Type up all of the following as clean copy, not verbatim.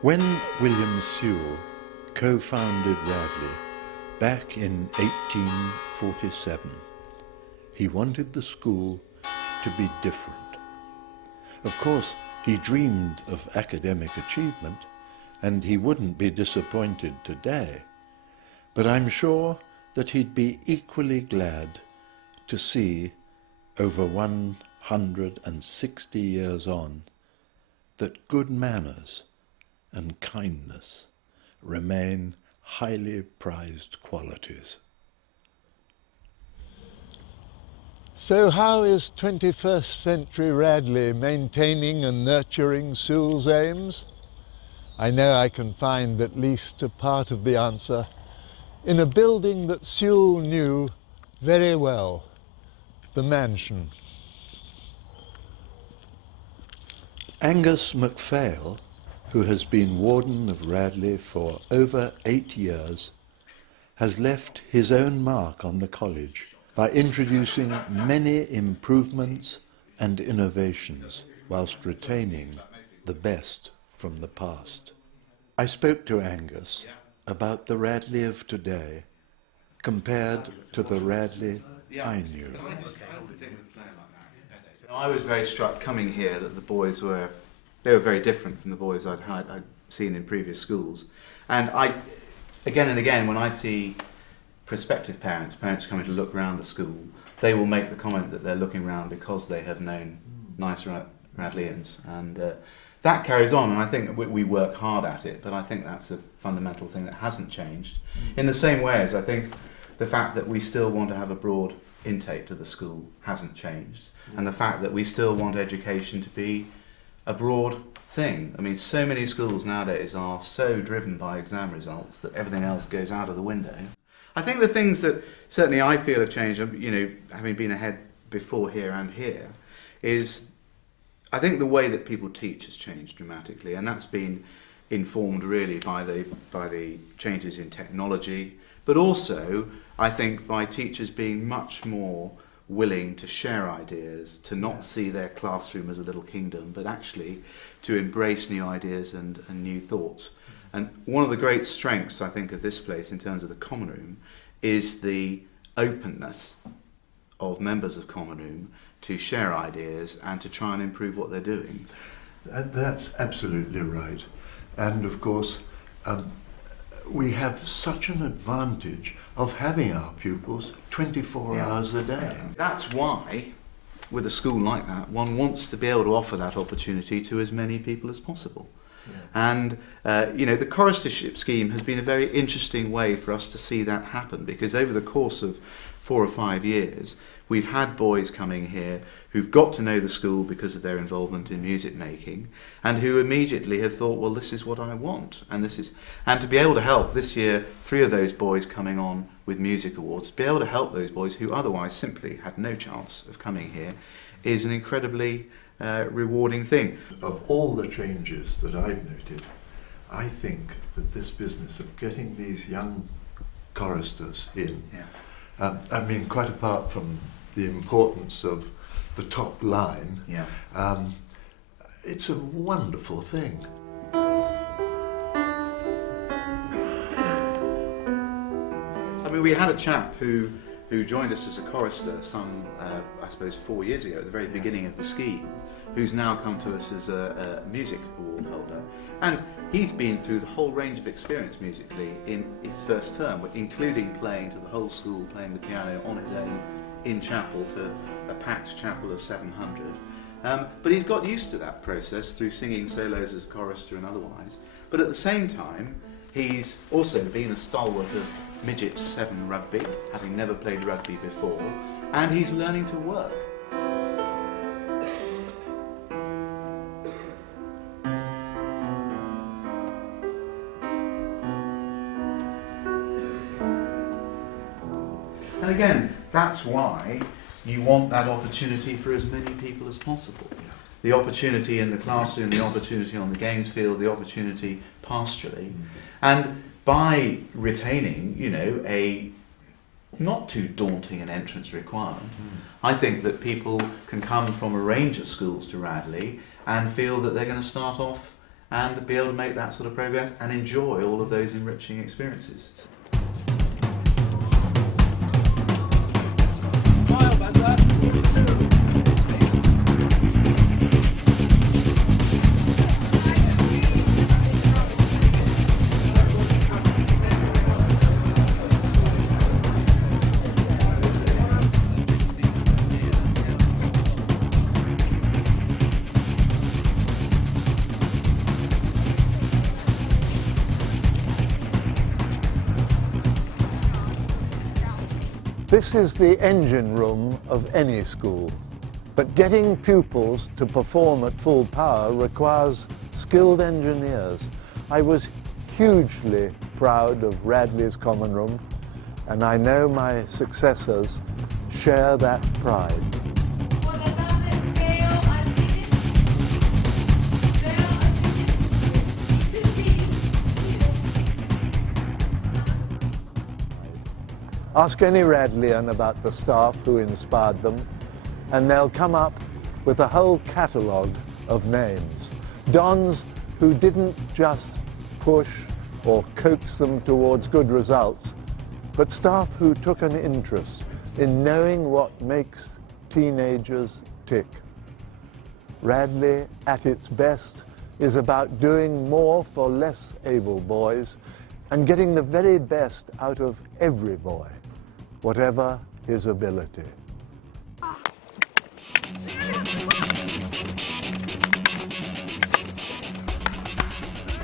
When William Sewell co-founded Radley back in 1847, he wanted the school to be different. Of course, he dreamed of academic achievement, and he wouldn't be disappointed today, but I'm sure that he'd be equally glad to see, over 160 years on, that good manners and kindness remain highly prized qualities. So how is 21st century Radley maintaining and nurturing Sewell's aims? I know I can find at least a part of the answer in a building that Sewell knew very well, the mansion. Angus MacPhail, who has been warden of Radley for over 8 years, has left his own mark on the college by introducing many improvements and innovations whilst retaining the best from the past. I spoke to Angus about the Radley of today compared to the Radley I knew. I was very struck coming here that the boys were very different from the boys I'd seen in previous schools. And again and again, when I see prospective parents coming to look around the school, they will make the comment that they're looking around because they have known nice Radleyans. And that carries on, and I think we work hard at it, but I think that's a fundamental thing that hasn't changed. In the same way as I think the fact that we still want to have a broad intake to the school hasn't changed, and the fact that we still want education to be a broad thing. I mean, so many schools nowadays are so driven by exam results that everything else goes out of the window. I think the things that certainly I feel have changed, you know, having been ahead before here and here, is I think the way that people teach has changed dramatically, and that's been informed really by the changes in technology, but also I think by teachers being much more willing to share ideas, to not see their classroom as a little kingdom, but actually to embrace new ideas and new thoughts. And one of the great strengths, I think, of this place in terms of the Common Room is the openness of members of Common Room to share ideas and to try and improve what they're doing. That's absolutely right. And of course, we have such an advantage of having our pupils 24 hours a day. That's why, with a school like that, one wants to be able to offer that opportunity to as many people as possible. And you know, the choristership scheme has been a very interesting way for us to see that happen, because over the course of 4 or 5 years, we've had boys coming here who've got to know the school because of their involvement in music making, and who immediately have thought, well, this is what I want, and to be able to help this year 3 of those boys coming on with music awards, be able to help those boys who otherwise simply had no chance of coming here, is an incredibly rewarding thing. Of all the changes that I've noted, I think that this business of getting these young choristers in, I mean, quite apart from the importance of the top line, it's a wonderful thing. I mean, we had a chap who joined us as a chorister some, I suppose, 4 years ago, at the very beginning of the scheme, who's now come to us as a music award holder. And he's been through the whole range of experience musically in his first term, including playing to the whole school, playing the piano on his own in chapel to a packed chapel of 700. But he's got used to that process through singing solos as a chorister and otherwise. But at the same time, he's also been a stalwart of Midget 7 rugby, having never played rugby before, and he's learning to work. And again, that's why you want that opportunity for as many people as possible. The opportunity in the classroom, the opportunity on the games field, the opportunity pastorally. And by retaining, you know, a not too daunting an entrance requirement, I think that people can come from a range of schools to Radley and feel that they're going to start off and be able to make that sort of progress and enjoy all of those enriching experiences. This is the engine room of any school, but getting pupils to perform at full power requires skilled engineers. I was hugely proud of Radley's Common Room, and I know my successors share that pride. Ask any Radleyan about the staff who inspired them, and they'll come up with a whole catalogue of names. Dons who didn't just push or coax them towards good results, but staff who took an interest in knowing what makes teenagers tick. Radley, at its best, is about doing more for less able boys and getting the very best out of every boy, whatever his ability.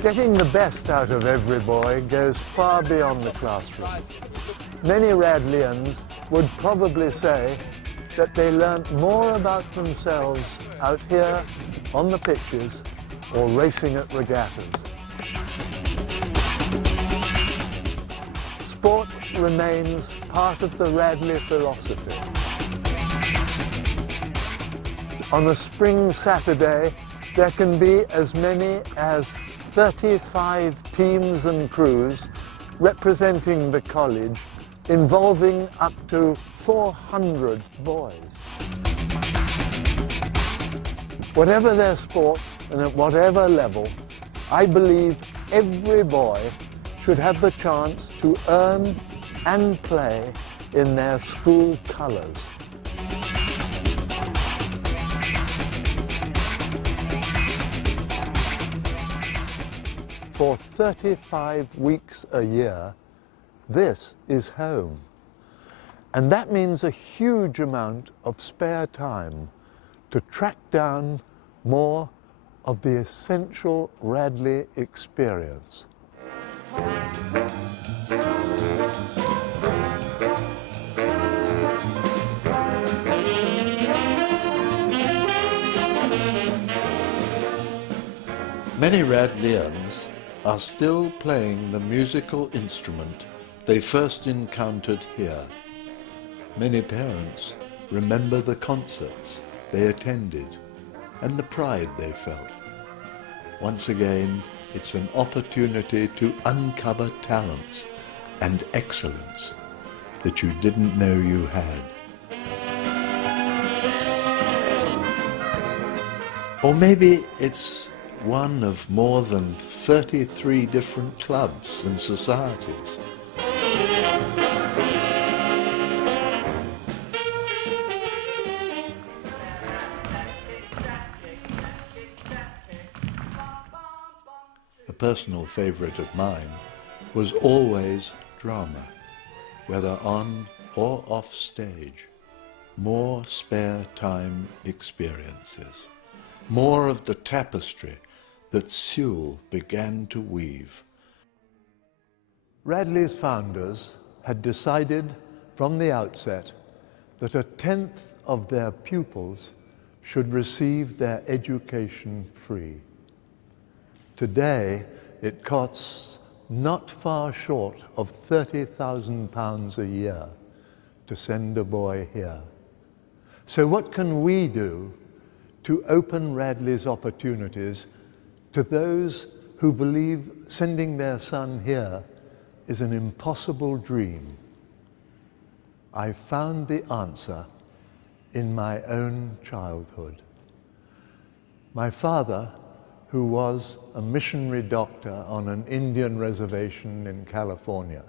Getting the best out of every boy goes far beyond the classroom. Many Radleyans would probably say that they learnt more about themselves out here on the pitches or racing at regattas. Sport remains part of the Radley philosophy. On a spring Saturday, there can be as many as 35 teams and crews representing the college, involving up to 400 boys. Whatever their sport and at whatever level, I believe every boy should have the chance to earn and play in their school colours. For 35 weeks a year, this is home. And that means a huge amount of spare time to track down more of the essential Radley experience. Many Radleyans are still playing the musical instrument they first encountered here. Many parents remember the concerts they attended and the pride they felt. Once again, it's an opportunity to uncover talents and excellence that you didn't know you had. Or maybe it's one of more than 33 different clubs and societies. A personal favourite of mine was always drama, whether on or off stage. More spare time experiences, more of the tapestry that Sewell began to weave. Radley's founders had decided from the outset that 1/10 of their pupils should receive their education free. Today, it costs not far short of £30,000 a year to send a boy here. So what can we do to open Radley's opportunities to those who believe sending their son here is an impossible dream? I found the answer in my own childhood. My father, who was a missionary doctor on an Indian reservation in California,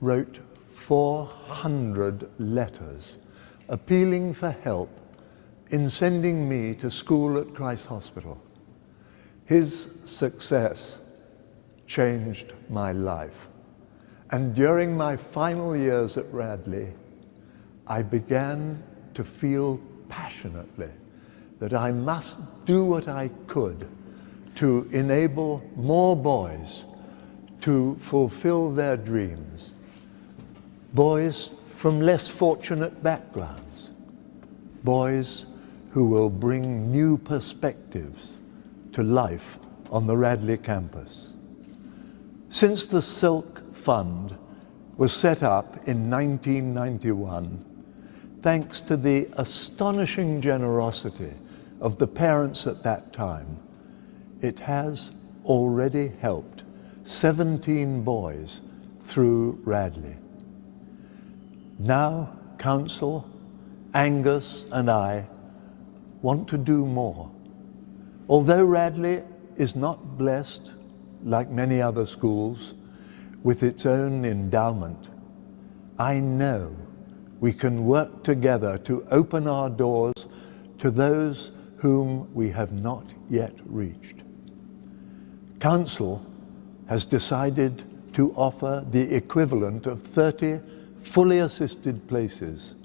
wrote 400 letters appealing for help in sending me to school at Christ Hospital. His success changed my life. And during my final years at Radley, I began to feel passionately that I must do what I could to enable more boys to fulfill their dreams. Boys from less fortunate backgrounds, boys who will bring new perspectives to life on the Radley campus. Since the Silk Fund was set up in 1991, thanks to the astonishing generosity of the parents at that time, it has already helped 17 boys through Radley. Now, Council, Angus and I want to do more. Although Radley is not blessed, like many other schools, with its own endowment, I know we can work together to open our doors to those whom we have not yet reached. Council has decided to offer the equivalent of 30 fully assisted places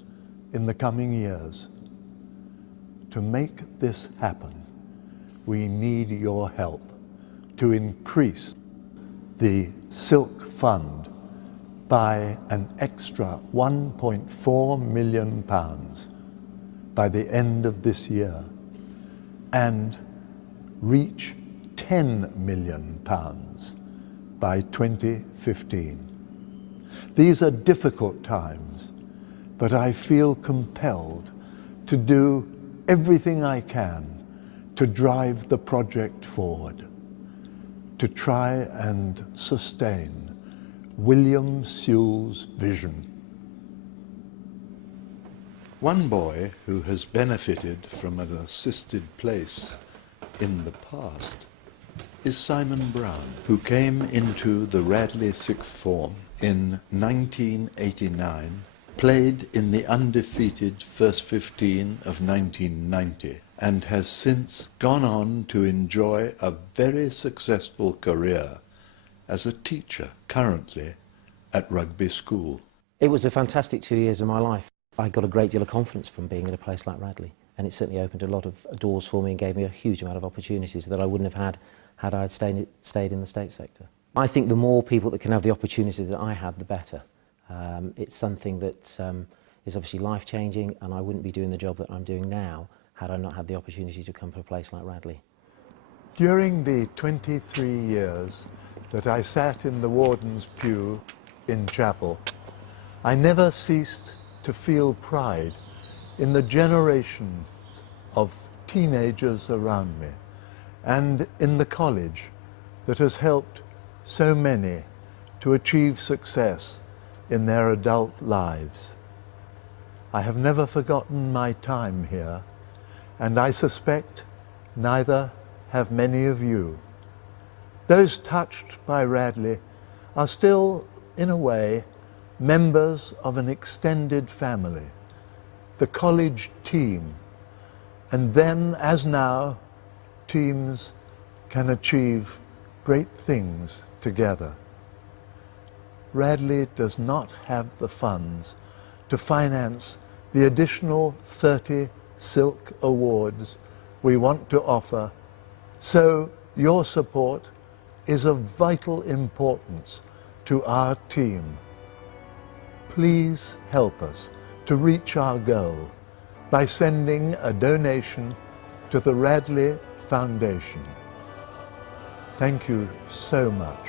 in the coming years. To make this happen, we need your help to increase the Silk Fund by an extra £1.4 million by the end of this year and reach £10 million by 2015. These are difficult times, but I feel compelled to do everything I can to drive the project forward, to try and sustain William Sewell's vision. One boy who has benefited from an assisted place in the past is Simon Brown, who came into the Radley Sixth Form in 1989, played in the undefeated First 15 of 1990, and has since gone on to enjoy a very successful career as a teacher currently at Rugby School. It was a fantastic 2 years of my life. I got a great deal of confidence from being in a place like Radley, and it certainly opened a lot of doors for me and gave me a huge amount of opportunities that I wouldn't have had I stayed in the state sector. I think the more people that can have the opportunities that I had, the better. It's something that is obviously life-changing, and I wouldn't be doing the job that I'm doing now had I not had the opportunity to come to a place like Radley. During the 23 years that I sat in the warden's pew in chapel, I never ceased to feel pride in the generations of teenagers around me and in the college that has helped so many to achieve success in their adult lives. I have never forgotten my time here, and I suspect neither have many of you. Those touched by Radley are still, in a way, members of an extended family, the college team, and then, as now, teams can achieve great things together. Radley does not have the funds to finance the additional 30 Silk Awards we want to offer, so your support is of vital importance to our team. Please help us to reach our goal by sending a donation to the Radley Foundation. Thank you so much.